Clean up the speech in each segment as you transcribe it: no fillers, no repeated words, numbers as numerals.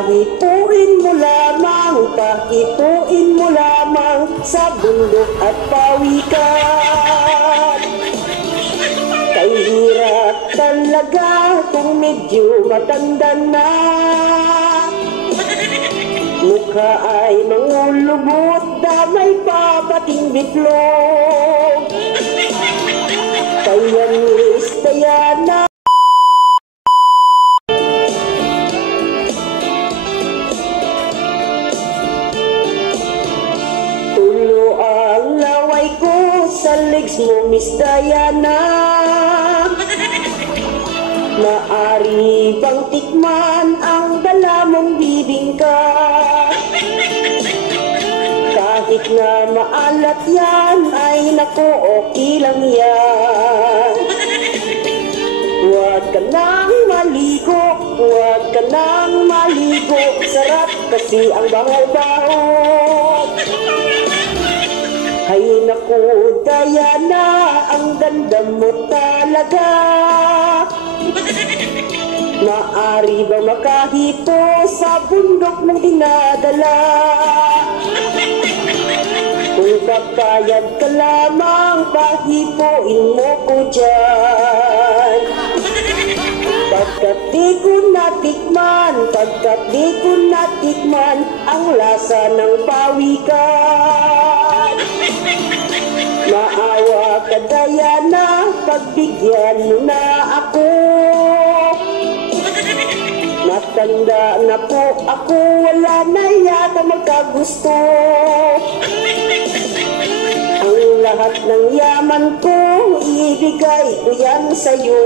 Pahipuin mo lamang, pahipuin mo lamang sa bundok at pawikan. Kay hirap talaga kung medyo matanda na. Mukha ay mangulubot, damay pa pating bitlog. Kaya Miss Diana, sa legs mo, Miss Diana. Maari bang tikman ang dala mong bibingka? Kahit na maalat yan, ay naku, okay lang yan. Huwag ka nang maligo, huwag ka nang maligo. Sarap kasi ang baho-baho. Ay naku, Diana, ang ganda mo talaga. Maari ba makahipo sa bundok mong dinadala? Kung papayag ka lamang, pahipuin mo ko dyan. Pagkat di ko natikman ang lasa ng pawikan. Maawa ka, Diana, pagbigyan mo na ako. Matanda na po ako, wala na yata magkagusto. Ang lahat ng yaman ko, ibigay ko yan sa'yo.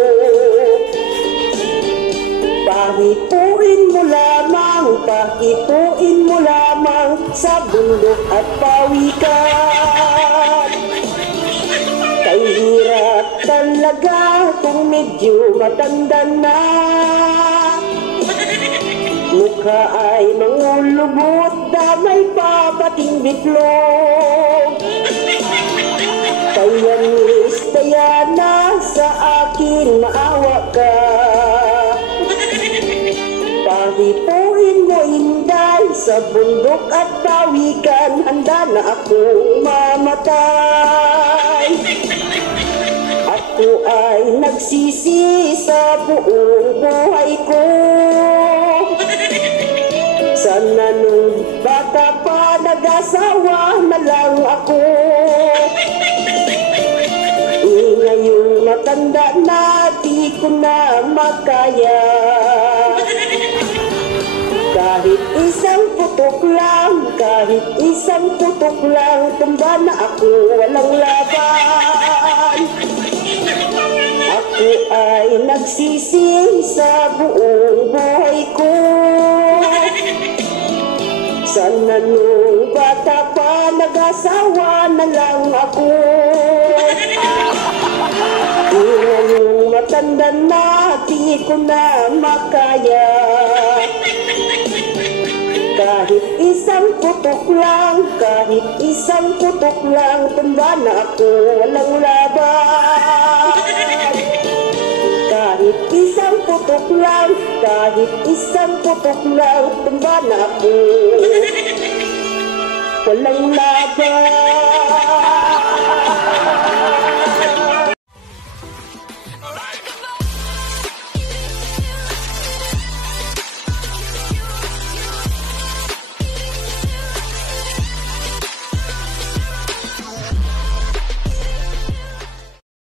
Pahipuin mo lamang sa bundok at pawikan. Kay hirap talaga kung medyo matanda na. Mukha ay mangulubot, damay pa pating bitlog. Kaya Miss Diana, sa akin maawa ka. Pahipuin mo Inday sa bundok at pawikan, handa na akong mamatay. Ako ay nagsisi sa buong buhay ko. Sana nung bata pa, nag-asawa na lang ako. Ngayong matanda na, di ko na makaya. Kahit isang putok lang, tumba na ako, walang laban. Ako ay nagsisi sa buong buhay ko. Sana nung bata pa, nag-asawa na lang ako. Ngayong matanda na, di ko na makaya. Kahit isang putok lang, tumba na ako, walang laban. Kahit isang putok lang, tumba na ako, walang laban.